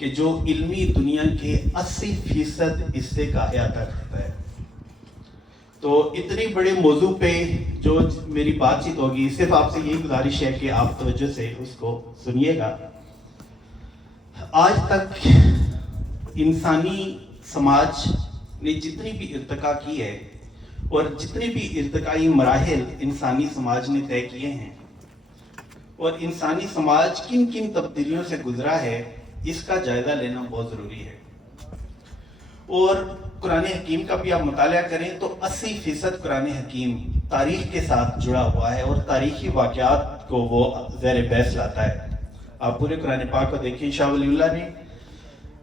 کہ جو علمی دنیا کے 80% حصے کا احاطہ کرتا ہے. تو اتنی بڑے موضوع پہ جو میری بات چیت ہوگی، صرف آپ سے یہی گزارش ہے کہ آپ توجہ سے اس کو سنیے گا. آج تک انسانی سماج نے جتنی بھی ارتقا کی ہے اور جتنے بھی ارتقائی مراحل انسانی سماج نے طے کیے ہیں اور انسانی سماج کن کن تبدیلیوں سے گزرا ہے، اس کا جائزہ لینا بہت ضروری ہے. اور قرآن حکیم کا بھی آپ مطالعہ کریں تو 80% قرآن حکیم تاریخ کے ساتھ جڑا ہوا ہے اور تاریخی واقعات کو وہ زیر بحث لاتا ہے. آپ پورے قرآن پاک کو دیکھیں. شاہ ولی اللہ نے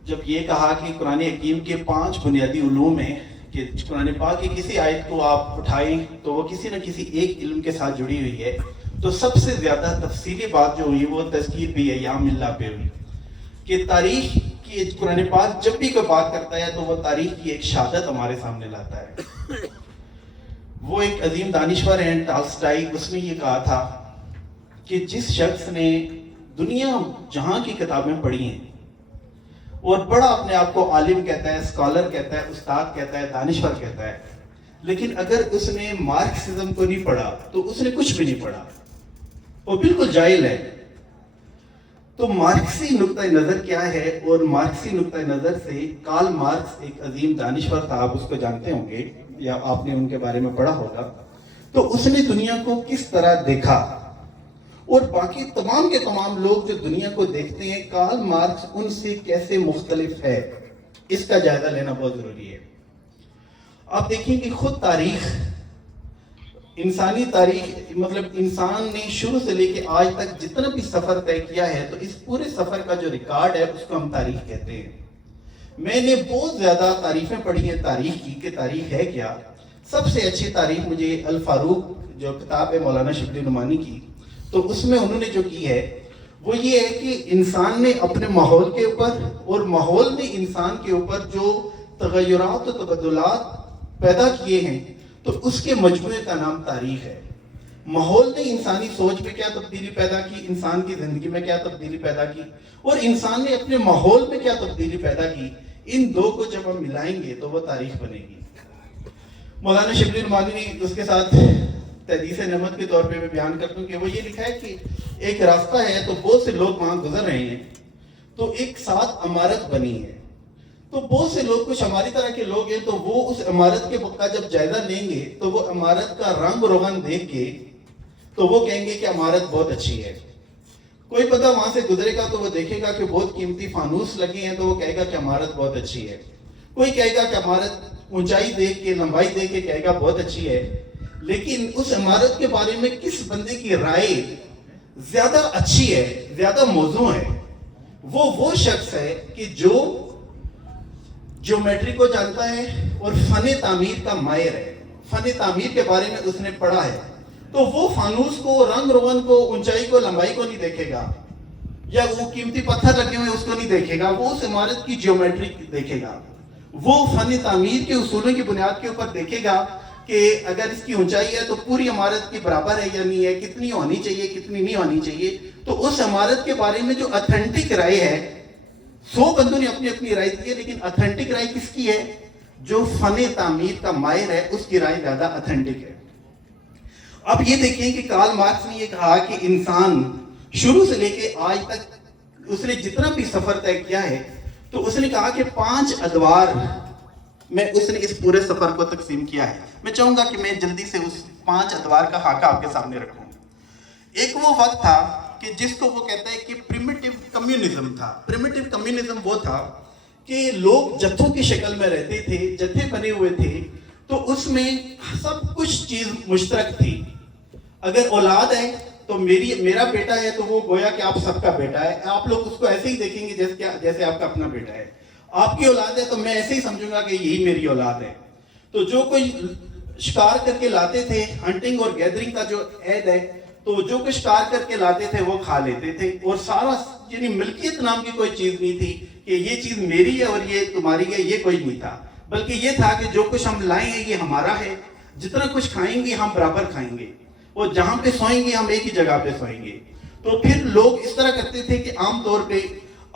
جب یہ کہا کہ قرآن حکیم کے 5 بنیادی علوم ہیں کہ قرآن پاک کی کسی آیت کو آپ اٹھائیں تو وہ کسی نہ کسی ایک علم کے ساتھ جڑی ہوئی ہے، تو سب سے زیادہ تفصیلی بات جو ہوئی وہ تذکیر بھی ہے یا ملہ پہ ہوئی کہ تاریخ کی قرآن پاک جب بھی کوئی بات کرتا ہے تو وہ تاریخ کی ایک شہادت ہمارے سامنے لاتا ہے. وہ ایک عظیم دانشور ہیں ٹالسٹائی، اس نے یہ کہا تھا کہ جس شخص نے دنیا جہاں کی کتابیں پڑھی ہیں اور بڑا اپنے آپ کو عالم کہتا ہے، اسکالر کہتا ہے، استاد کہتا ہے، دانشور کہتا ہے، لیکن اگر اس نے مارکسزم کو نہیں پڑھا تو اس نے کچھ بھی نہیں پڑھا، وہ بالکل جاہل ہے. تو مارکسی نقطہ نظر کیا ہے؟ اور مارکسی نقطہ نظر سے کارل مارکس ایک عظیم دانشور تھا، آپ اس کو جانتے ہوں گے یا آپ نے ان کے بارے میں پڑھا ہوگا. تو اس نے دنیا کو کس طرح دیکھا اور باقی تمام کے تمام لوگ جو دنیا کو دیکھتے ہیں کارل مارکس ان سے کیسے مختلف ہے، اس کا جائزہ لینا بہت ضروری ہے. آپ دیکھیں کہ خود تاریخ، انسانی تاریخ، مطلب انسان نے شروع سے لے کے آج تک جتنا بھی سفر طے کیا ہے تو اس پورے سفر کا جو ریکارڈ ہے اس کو ہم تاریخ کہتے ہیں. میں نے بہت زیادہ تعریفیں پڑھی ہیں تاریخ کی کہ تاریخ ہے کیا. سب سے اچھی تاریخ مجھے الفاروق جو کتاب ہے مولانا شبلی نعمانی کی، تو اس میں انہوں نے جو کی ہے وہ یہ ہے کہ انسان نے اپنے ماحول کے اوپر اور ماحول نے انسان کے اوپر جو تغیرات و تبدلات پیدا کیے ہیں تو اس کے مجموعے کا نام تاریخ ہے. ماحول نے انسانی سوچ میں کیا تبدیلی پیدا کی، انسان کی زندگی میں کیا تبدیلی پیدا کی، اور انسان نے اپنے ماحول میں کیا تبدیلی پیدا کی، ان دو کو جب ہم ملائیں گے تو وہ تاریخ بنے گی. مولانا شبلی نعمانی نے اس کے ساتھ تحدیث نعمت کے طور پہ میں بیان کرتا ہوں کہ وہ یہ لکھا ہے کہ ایک راستہ ہے تو بہت سے لوگ وہاں گزر رہے ہیں، تو ایک ساتھ عمارت بنی ہے، تو بہت سے لوگ کچھ ہماری طرح کے لوگ ہیں تو وہ اس عمارت کے کا جب جائزہ لیں گے تو وہ عمارت کا رنگ روغن دیکھ کے تو وہ کہیں گے کہ عمارت بہت اچھی ہے. کوئی بندہ وہاں سے گزرے گا تو وہ دیکھے گا کہ بہت قیمتی فانوس لگے ہیں تو وہ کہے گا کہ عمارت بہت اچھی ہے. کوئی کہے گا کہ عمارت اونچائی دیکھ کے، لمبائی دیکھ کے کہے گا بہت اچھی ہے. لیکن اس عمارت کے بارے میں کس بندے کی رائے زیادہ اچھی ہے، زیادہ موزوں ہے، وہ شخص ہے کہ جو جیومیٹری کو جانتا ہے اور فن تعمیر کا ماہر ہے. فن تعمیر کے بارے میں اس نے پڑھا ہے تو وہ فانوس کو، رنگ روغن کو، اونچائی کو، لمبائی کو نہیں دیکھے گا یا وہ قیمتی پتھر لگے ہوئے اس کو نہیں دیکھے گا، وہ اس عمارت کی جیومیٹری دیکھے گا. وہ فن تعمیر کے اصولوں کی بنیاد کے اوپر دیکھے گا کہ اگر اس کی اونچائی ہے تو پوری عمارت کے برابر ہے یا نہیں ہے، کتنی ہونی چاہیے، کتنی نہیں ہونی چاہیے. تو اس عمارت کے بارے میں جو اتھینٹک رائے ہے، 100 بندوں نے اپنی اپنی رائے دی ہے، لیکن اتھینٹک رائے کس کی ہے؟ جو فن تعمیر کا ماہر ہے اس کی رائے زیادہ اتھینٹک ہے. اب یہ دیکھیں کہ کارل مارکس نے یہ کہا کہ انسان شروع سے لے کے آج تک اس نے جتنا بھی سفر طے کیا ہے تو اس نے کہا کہ 5 ادوار میں اس نے اس پورے سفر کو تقسیم کیا ہے. میں چاہوں گا کہ میں جلدی سے اس 5 ادوار کا خاکہ آپ کے سامنے رکھوں. ایک وہ وقت تھا کہ جس کو وہ کہتا ہے کہ پریمیٹیو کمیونزم تھا. پریمیٹیو کمیونزم وہ تھا کہ لوگ جتھوں کی شکل میں رہتے تھے، جتھے بنے ہوئے تھے، تو اس میں سب کچھ چیز مشترک تھی. اگر اولاد ہے تو میرا بیٹا ہے تو وہ گویا کہ آپ سب کا بیٹا ہے. آپ لوگ اس کو ایسے ہی دیکھیں گے جیسے آپ کا اپنا بیٹا ہے. آپ کی اولاد ہے تو میں ایسے ہی سمجھوں گا کہ یہی میری اولاد ہے. تو جو کوئی شکار کر کے لاتے تھے، ہنٹنگ اور گیدرنگ کا جو عہد ہے، تو جو کچھ شکار کر کے لاتے تھے وہ کھا لیتے تھے. اور سارا یعنی ملکیت نام کی کوئی چیز نہیں تھی کہ یہ چیز میری ہے اور یہ تمہاری ہے، یہ کوئی نہیں تھا. بلکہ یہ تھا کہ جو کچھ ہم لائیں گے یہ ہمارا ہے، جتنا کچھ کھائیں گے ہم برابر کھائیں گے، اور جہاں پہ سوئیں گے ہم ایک ہی جگہ پہ سوئیں گے. تو پھر لوگ اس طرح کرتے تھے کہ عام طور پہ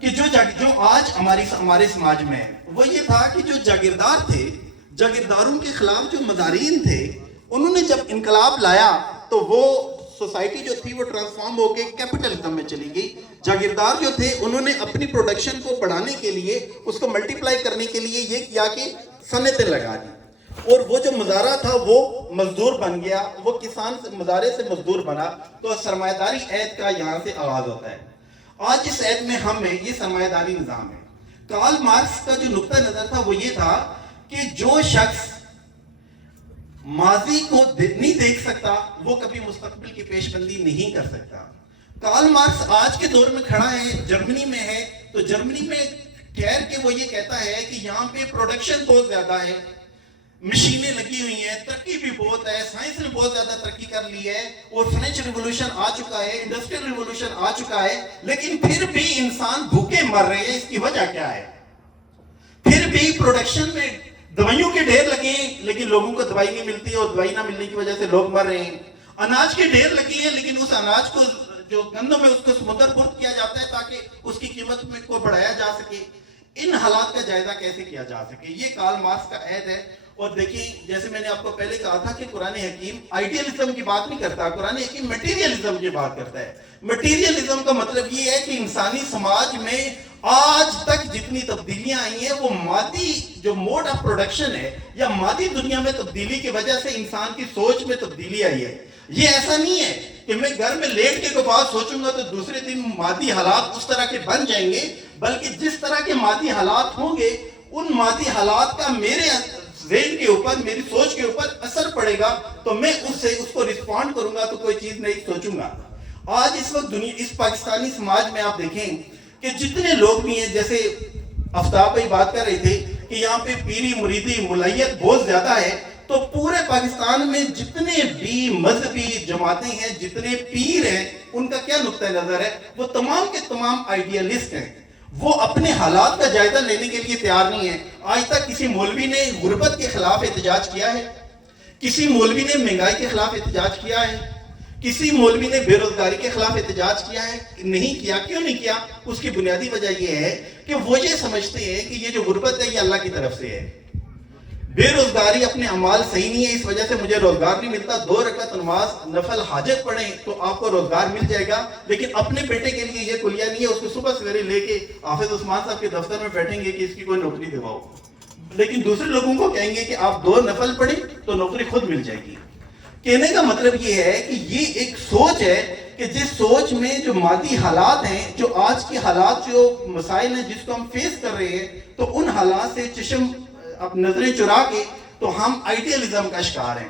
کہ جو آج ہمارے سماج میں ہے وہ یہ تھا کہ جو جاگیردار تھے، جاگیرداروں کے خلاف جو مظاہرین تھے، انہوں نے جب انقلاب لایا تو وہ سوسائٹی جو تھی وہ ٹرانسفارم ہو کے کیپٹلزم میں چلی گئی. جاگیردار جو تھے انہوں نے اپنی پروڈکشن کو بڑھانے کے لیے، اس کو ملٹیپلائی کرنے کے لیے یہ کیا کہ صنعتیں لگا دی، اور وہ جو مزارع تھا وہ مزدور بن گیا، وہ کسان مزارع سے مزدور بنا. تو سرمایہ داری عہد کا یہاں سے آغاز ہوتا ہے. آج اس عہد میں ہم ہیں، یہ سرمایہ داری نظام ہے. کارل مارکس کا جو نقطہ نظر تھا وہ یہ تھا کہ جو شخص ماضی کو نہیں دیکھ سکتا وہ کبھی مستقبل کی پیش بندی نہیں کر سکتا. کارل مارکس آج کے دور میں کھڑا ہے، جرمنی میں ہے، تو جرمنی میں ٹھہر کے وہ یہ کہتا ہے کہ یہاں پہ پروڈکشن بہت زیادہ ہے، مشینیں لگی ہوئی ہیں، ترقی بھی بہت ہے، سائنس نے بہت زیادہ ترقی کر لی ہے، اور فرینچ ریولوشن آ چکا ہے، انڈسٹریل ریولوشن آ چکا ہے، لیکن پھر بھی انسان بھوکے مر رہے ہیں. اس کی وجہ کیا ہے؟ پھر بھی پروڈکشن میں دوائیوں کے ڈھیر لگے ہیں لیکن لوگوں کو دوائی نہیں ملتی، اور دوائی نہ ملنے کی وجہ سے لوگ مر رہے ہیں. اناج کے ڈھیر لگے ہیں لیکن اس اناج کو جو گندم ہے اس کو سمندر پورت کیا جاتا ہے تاکہ اس کی قیمت میں کو بڑھایا جا سکے. ان حالات کا جائزہ کیسے کیا جا سکے؟ یہ کارل مارکس کا عہد ہے. اور دیکھیں، جیسے میں نے آپ کو پہلے کہا تھا کہ قرآن حکیم آئیڈیلزم کی بات نہیں کرتا، قرآن حکیم میٹیریلزم کی بات کرتا ہے. میٹیریلزم کا مطلب یہ ہے کہ انسانی سماج میں آج تک جتنی تبدیلیاں آئی ہیں وہ مادی جو موڈ آف پروڈکشن ہے یا مادی دنیا میں تبدیلی کی وجہ سے انسان کی سوچ میں تبدیلی آئی ہے. یہ ایسا نہیں ہے کہ میں گھر میں لیٹ کے کوئی بات سوچوں گا تو دوسرے دن مادی حالات اس طرح کے بن جائیں گے، بلکہ جس طرح کے مادی حالات ہوں گے ان مادی حالات کا میرے ذہن کے اوپر، میری سوچ کے اوپر اثر پڑے گا، تو میں اس کو رسپونڈ کروں گا، تو کوئی چیز نہیں سوچوں گا. آج اس وقت اس پاکستانی سماج میں آپ دیکھیں کہ جتنے لوگ بھی ہیں، جیسے آفتاب بھائی بات کر رہے تھے کہ یہاں پہ پیری مریدی ملیت بہت زیادہ ہے، تو پورے پاکستان میں جتنے بھی مذہبی جماعتیں ہیں، جتنے پیر ہیں، ان کا کیا نقطہ نظر ہے؟ وہ تمام کے تمام آئیڈیالسٹ ہیں. وہ اپنے حالات کا جائزہ لینے کے لیے تیار نہیں ہے. آج تک کسی مولوی نے غربت کے خلاف احتجاج کیا ہے؟ کسی مولوی نے مہنگائی کے خلاف احتجاج کیا ہے؟ کسی مولوی نے بے روزگاری کے خلاف احتجاج کیا ہے؟ نہیں کیا. کیوں نہیں کیا؟ اس کی بنیادی وجہ یہ ہے کہ وہ یہ سمجھتے ہیں کہ یہ جو غربت ہے یہ اللہ کی طرف سے ہے. بے روزگاری اپنے اعمال صحیح نہیں ہے، اس وجہ سے مجھے روزگار نہیں ملتا. 2 رکعت نماز نفل حاجت پڑھیں تو آپ کو روزگار مل جائے گا، لیکن اپنے بیٹے کے لیے یہ کلیہ نہیں ہے. اس کو صبح سویرے لے کے حافظ عثمان صاحب کے دفتر میں بیٹھیں گے کہ اس کی کوئی نوکری دلواؤ، لیکن دوسرے لوگوں کو کہیں گے کہ آپ 2 نفل پڑھیں تو نوکری خود مل جائے گی. کہنے کا مطلب یہ ہے کہ یہ ایک سوچ ہے کہ جس سوچ میں جو مادی حالات ہیں، جو آج کے حالات، جو مسائل ہیں جس کو ہم فیس کر رہے ہیں، تو ان حالات سے چشم اب نظریں چرا کے تو ہم آئیڈیالزم کا شکار ہیں.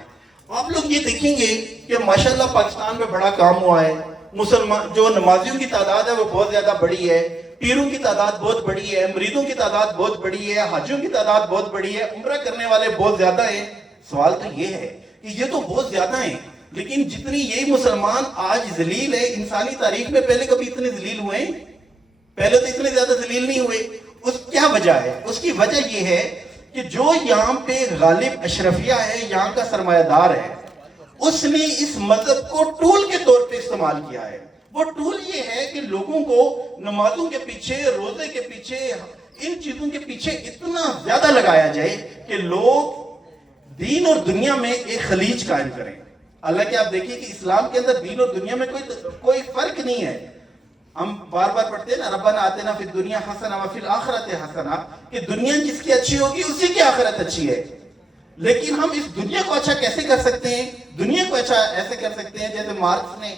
آپ لوگ یہ دیکھیں گے کہ ماشاءاللہ پاکستان میں بڑا کام ہوا ہے. مسلمان جو نمازیوں کی تعداد ہے وہ بہت زیادہ بڑی ہے، پیروں کی تعداد بہت بڑی ہے، مریدوں کی تعداد بہت بڑی ہے، حاجیوں کی تعداد بہت بڑی ہے، عمرہ کرنے والے بہت زیادہ ہیں. سوال تو یہ ہے کہ یہ تو بہت زیادہ ہیں، لیکن جتنی یہ مسلمان آج ذلیل ہے، انسانی تاریخ میں پہلے کبھی اتنے ذلیل ہوئے ہیں؟ پہلے تو اتنے زیادہ ذلیل نہیں ہوئے. اس کیا وجہ ہے؟ اس کی وجہ یہ ہے کہ جو یہاں پہ غالب اشرفیہ ہے، یہاں کا سرمایہ دار ہے، اس نے اس مذہب کو ٹول کے طور پہ استعمال کیا ہے. وہ ٹول یہ ہے کہ لوگوں کو نمازوں کے پیچھے، روزے کے پیچھے، ان چیزوں کے پیچھے اتنا زیادہ لگایا جائے کہ لوگ دین اور دنیا میں ایک خلیج قائم کریں. حالانکہ آپ دیکھیں کہ اسلام کے اندر دین اور دنیا میں کوئی فرق نہیں ہے. ہم بار بار پڑھتے ہیں نا، ربنا آتنا فی الدنیا حسنہ وفی الآخرۃ حسنہ، کہ دنیا جس کی اچھی ہوگی اسی کی آخرت اچھی ہے. لیکن ہم اس دنیا کو اچھا کیسے کر سکتے ہیں؟ دنیا کو اچھا ایسے کر سکتے ہیں جیسے مارکس نے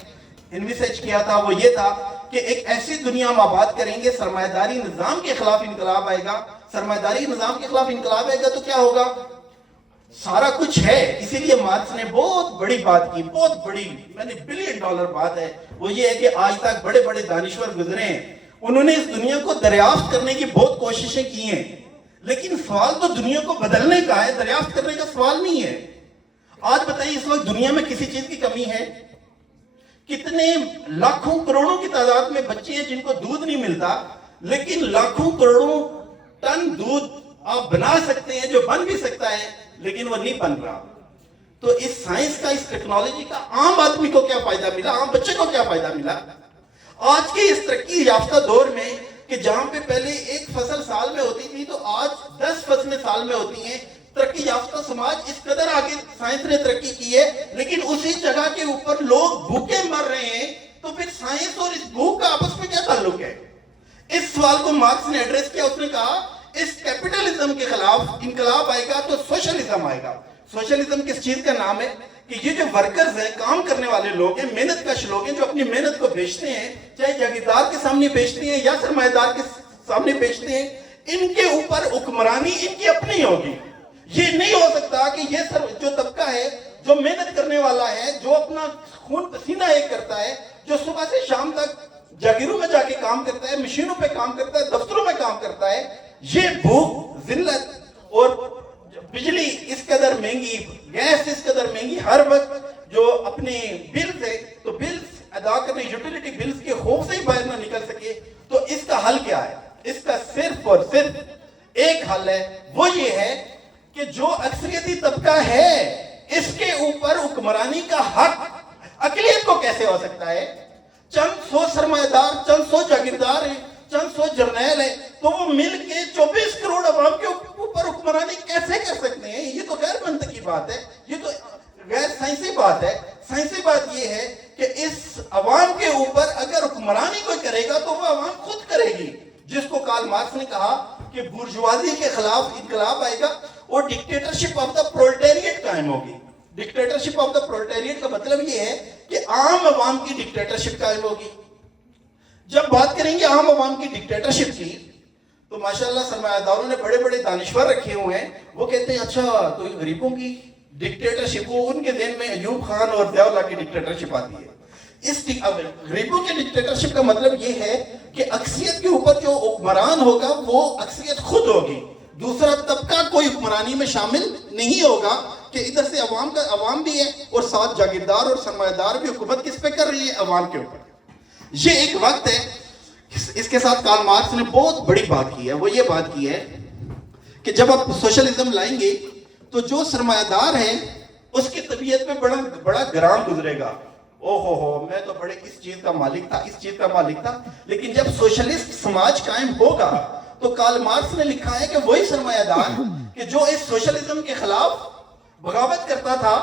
انویسٹ کیا تھا. وہ یہ تھا کہ ایک ایسی دنیا ہم آباد کریں گے، سرمایہ داری نظام کے خلاف انقلاب آئے گا. سرمایہ داری نظام کے خلاف انقلاب آئے گا تو کیا ہوگا؟ سارا کچھ ہے. اسی لیے مارکس نے بہت بڑی بات کی، بہت بڑی، $1 بلین بات ہے. وہ یہ ہے کہ آج تک بڑے بڑے دانشور گزرے ہیں، انہوں نے اس دنیا کو دریافت کرنے کی بہت کوششیں کی ہیں، لیکن سوال تو دنیا کو بدلنے کا ہے، دریافت کرنے کا سوال نہیں ہے. آج بتائیے اس وقت دنیا میں کسی چیز کی کمی ہے؟ کتنے لاکھوں کروڑوں کی تعداد میں بچے ہیں جن کو دودھ نہیں ملتا، لیکن لاکھوں کروڑوں ٹن دودھ آپ بنا سکتے ہیں، جو بن بھی سکتا ہے، لیکن وہ نہیں بن رہا. تو اس سائنس کا، اس ٹیکنالوجی کا عام آدمی کو کیا فائدہ ملا؟ عام بچے کو کیا فائدہ ملا؟ آج کے اس ترقی یافتہ دور میں کہ جہاں پہ پہلے ایک فصل سال میں ہوتی تھی تو آج 10 فصلیں سال میں ہوتی ہیں. ترقی یافتہ سماج اس قدر آگے سائنس نے ترقی کی ہے, لیکن اسی جگہ کے اوپر لوگ بھوکے مر رہے ہیں. تو پھر سائنس اور اس بھوک کا آپس میں کیا تعلق ہے؟ اس سوال کو مارکس نے ایڈریس کیا. اس نے کہا اس کیپٹلزم کے خلاف انقلاب آئے گا تو سوشلزم آئے گا. سوشلزم کس چیز کا نام ہے؟ کہ یہ جو ورکرز ہیں, کام کرنے والے لوگ ہیں, محنت کش لوگ ہیں, جو اپنی محنت کو بیچتے ہیں, چاہے جاگیردار کے سامنے بیچتے ہیں یا سرمایہ دار کے سامنے بیچتے ہیں, ان کے اوپر حکمرانی ان کی اپنی ہوگی. یہ نہیں ہو سکتا کہ یہ جو طبقہ ہے جو محنت کرنے والا ہے, جو اپنا خون پسینہ ایک کرتا ہے, جو صبح سے شام تک جاگیروں میں جا کے کام کرتا ہے, مشینوں پہ کام کرتا ہے, دفتروں میں کام کرتا ہے, یہ بھوک, ذلت اور بجلی اس قدر مہنگی, گیس اس قدر مہنگی, ہر وقت جو اپنے بلز ہے تو بلز ادا کرنے, یوٹیلیٹی بلز کے خوف سے ہی باہر نہ نکل سکے. تو اس کا حل کیا ہے؟ اس کا صرف اور صرف ایک حل ہے, وہ یہ ہے کہ جو اکثریتی طبقہ ہے اس کے اوپر حکمرانی کا حق اقلیت کو کیسے ہو سکتا ہے؟ چند سو سرمایہ دار, چند سو جاگیردار ہیں, چند سو جرنیل ہیں, تو وہ مل کے 24 کروڑ عوام کے اوپر حکمرانی کیسے کر سکتے ہیں؟ یہ تو غیر منطقی بات ہے, یہ تو غیر سائنسی بات ہے. سائنسی بات یہ ہے کہ اس عوام کے اوپر اگر حکمرانی کوئی کرے گا تو وہ عوام خود کرے گی, جس کو کارل مارکس نے کہا کہ بورژوازی کے خلاف انقلاب آئے گا اور ڈکٹیٹرشپ آف دا پرولٹیریٹ قائم ہوگی. ڈکٹیٹرشپ آف دا پرولٹیریٹ کا مطلب یہ ہے کہ عام عوام کی ڈکٹیٹرشپ قائم ہوگی. جب بات کریں گے عام عوام کی ڈکٹیٹرشپ کی تو ماشاءاللہ سرمایہ داروں نے بڑے بڑے دانشور رکھے ہوئے ہیں, وہ کہتے ہیں اچھا تو یہ غریبوں کی ڈکٹیٹرشپ, وہ ان کے ذہن میں ایوب خان اور ضیاء اللہ کی ڈکٹیٹرشپ آتی ہے. اس غریبوں کی ڈکٹیٹرشپ کا مطلب یہ ہے کہ اکثریت کے اوپر جو حکمران ہوگا وہ اکثریت خود ہوگی, دوسرا طبقہ کوئی حکمرانی میں شامل نہیں ہوگا, کہ ادھر سے عوام بھی ہے اور ساتھ جاگیردار اور سرمایہ دار بھی. حکومت کس پہ کر رہی ہے؟ عوام کے اوپر. یہ ایک وقت ہے. اس کے ساتھ کارل مارکس نے بہت بڑی بات کی ہے, وہ یہ بات کی ہے کہ جب آپ سوشلزم لائیں گے تو جو سرمایہ دار ہے اس کی طبیعت میں بڑا گرام گزرے گا. او ہو میں تو بڑے اس چیز کا مالک تھا, اس چیز کا مالک تھا. لیکن جب سوشلسٹ سماج قائم ہوگا تو کارل مارکس نے لکھا ہے کہ وہی سرمایہ دار کہ جو اس سوشلزم کے خلاف بغاوت کرتا تھا,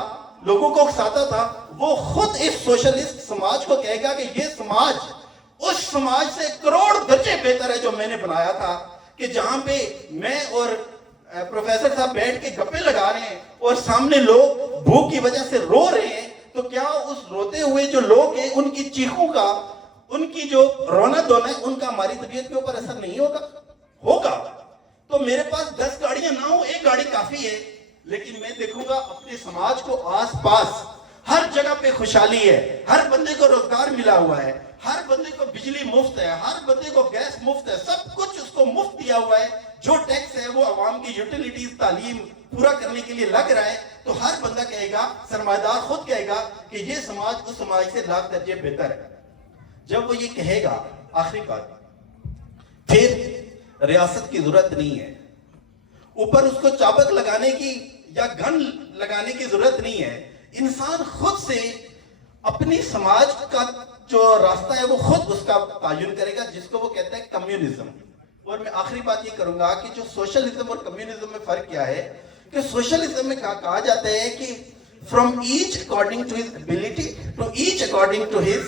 لوگوں کو اکساتا تھا, وہ خود اس سوشلسٹ سماج کو کہے گا کہ یہ سماج اس سماج سے کروڑ درجے بہتر ہے جو میں نے بنایا تھا. کہ جہاں پہ میں اور پروفیسر صاحب بیٹھ کے گپے لگا رہے ہیں اور سامنے لوگ بھوک کی وجہ سے رو رہے ہیں, تو کیا اس روتے ہوئے جو لوگ ہیں ان کی چیخوں کا, ان کی جو رونا دھونا ہے, ان کا ہماری طبیعت کے اوپر اثر نہیں ہوگا؟ ہوگا. تو میرے پاس 10 گاڑیاں نہ ہوں, ایک گاڑی کافی ہے, لیکن میں دیکھوں گا اپنے سماج کو آس پاس ہر جگہ پہ خوشحالی ہے, ہر بندے کو روزگار ملا ہوا ہے, ہر بندے کو بجلی مفت ہے, ہر بندے کو گیس مفت ہے, سب کچھ اس کو مفت دیا ہوا ہے. جو ٹیکس ہے وہ عوام کی یوٹیلیٹیز, تعلیم پورا کرنے کے لیے لگ رہا ہے. تو ہر بندہ کہے گا, سرمایہ دار خود کہے گا کہ یہ سماج اس سماج سے لاکھ درجے بہتر ہے. جب وہ یہ کہے گا, آخری بات, پھر ریاست کی ضرورت نہیں ہے, اوپر اس کو چابک لگانے کی یا گن لگانے کی ضرورت نہیں ہے. انسان خود سے اپنی سماج کا جو راستہ ہے وہ خود اس کا تعین کرے گا, جس کو وہ کہتا ہے کمیونزم. اور میں آخری بات یہ کروں گا کہ جو سوشلزم اور کمیونزم میں فرق کیا ہے, کہ سوشلزم میں کہا جاتا ہے کہ from each according to his ability to each according to his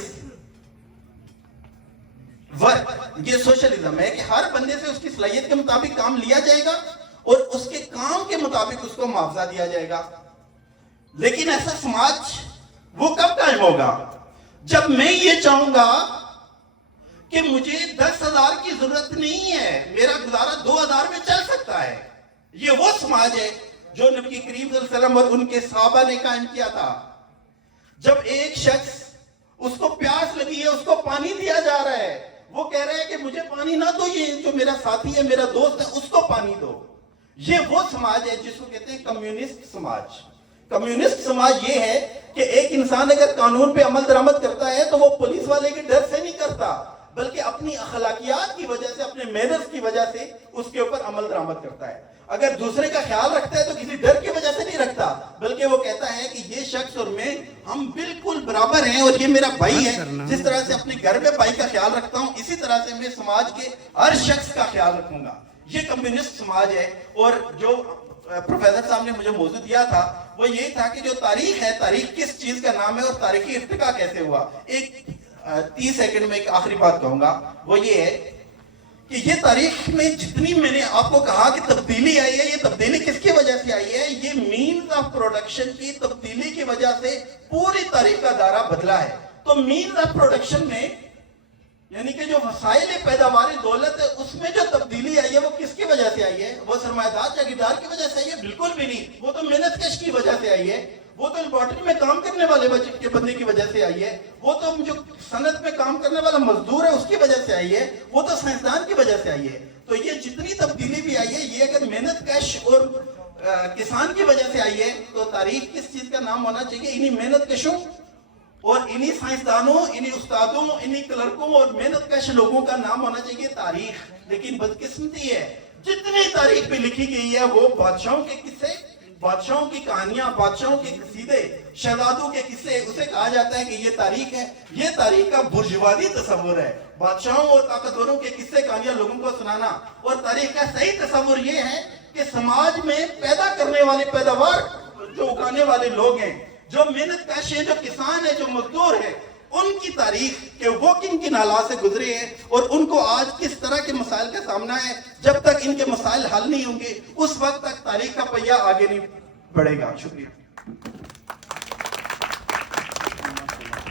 work. یہ سوشلزم ہے کہ ہر بندے سے اس کی صلاحیت کے مطابق کام لیا جائے گا اور اس کے کام کے مطابق اس کو معاوضہ دیا جائے گا. لیکن ایسا سماج وہ کب قائم ہوگا؟ جب میں یہ چاہوں گا کہ مجھے 10,000 کی ضرورت نہیں ہے, میرا گزارا 2,000 میں چل سکتا ہے. یہ وہ سماج ہے جو نبی کریم صلی اللہ علیہ وسلم اور ان کے صحابہ نے قائم کیا تھا. جب ایک شخص, اس کو پیاس لگی ہے, اس کو پانی دیا جا رہا ہے, وہ کہہ رہا ہے کہ مجھے پانی نہ دو, یہ جو میرا ساتھی ہے, میرا دوست ہے, اس کو پانی دو. یہ وہ سماج ہے جس کو کہتے ہیں کمیونسٹ سماج. کمیونسٹ سماج یہ ہے کہ ایک انسان اگر قانون پہ عمل درآمد کرتا ہے تو وہ پولیس والے کے ڈر سے نہیں کرتا, بلکہ اپنی اخلاقیات کی وجہ سے, اپنے مینرز کی وجہ سے اس کے اوپر عمل درآمد کرتا ہے. اگر دوسرے کا خیال رکھتا ہے تو کسی ڈر کی وجہ سے نہیں رکھتا, بلکہ وہ کہتا ہے کہ یہ شخص اور میں ہم بالکل برابر ہیں اور یہ میرا بھائی ہے. جس طرح سے اپنے گھر میں بھائی کا خیال رکھتا ہوں اسی طرح سے میں سماج کے ہر شخص کا خیال رکھوں گا. یہ کمیونسٹ سماج ہے. اور جو پروفیسر صاحب نے مجھے موضوع دیا تھا وہ یہی تھا کہ جو تاریخ ہے, تاریخ کس چیز کا نام ہے اور تاریخی ارتقا کیسے ہوا. ایک 30 سیکنڈ میں ایک آخری بات کہوں گا, وہ یہ ہے کہ یہ تاریخ میں جتنی میں نے آپ کو کہا کہ تبدیلی آئی ہے, یہ تبدیلی کس کی وجہ سے آئی ہے؟ یہ مینز آف پروڈکشن کی تبدیلی کی وجہ سے پوری تاریخ کا دائرہ بدلا ہے. تو مینز آف پروڈکشن میں یعنی کہ جو وسائل پیداواری دولت ہے اس میں جو تبدیلی آئی ہے وہ کس کی وجہ سے آئی ہے؟ وہ سرمایہ دار جاگیردار کی وجہ سے آئی ہے؟ بالکل بھی نہیں. وہ تو محنت کش کی وجہ سے آئی ہے. وہ تو لیبارٹری میں کام کرنے والے کے بندے کی وجہ سے آئی ہے. وہ تو جو صنعت میں کام کرنے والا مزدور ہے اس کی وجہ سے آئی ہے. وہ تو سائنسدان کی وجہ سے آئی ہے. تو یہ جتنی تبدیلی بھی آئی ہے یہ اگر محنت کش اور کسان کی وجہ سے آئی ہے تو تاریخ کس چیز کا نام ہونا چاہیے؟ انہی محنت کشوں اور انہی سائنسدانوں, انہی استادوں, انہی کلرکوں اور محنت کش لوگوں کا نام ہونا چاہیے تاریخ. لیکن بدقسمتی ہے جتنی تاریخ پہ لکھی گئی ہے وہ بادشاہوں کے قصے, بادشاہوں کی کہانیاں, بادشاہوں کے قصیدے, شہزادوں کے قصے, اسے کہا جاتا ہے کہ یہ تاریخ ہے. یہ تاریخ کا برجوازی تصور ہے. بادشاہوں اور طاقتوروں کے قصے کہانیاں لوگوں کو سنانا. اور تاریخ کا صحیح تصور یہ ہے کہ سماج میں پیدا کرنے والے, پیداوار جو اگانے والے لوگ ہیں, جو محنت کش ہیں, جو کسان ہیں, جو مزدور ہیں, ان کی تاریخ کہ وہ کن کن حالات سے گزرے ہیں اور ان کو آج کس طرح کے مسائل کا سامنا ہے. جب تک ان کے مسائل حل نہیں ہوں گے اس وقت تک تاریخ کا پہیہ آگے نہیں بڑھے گا. شکریہ.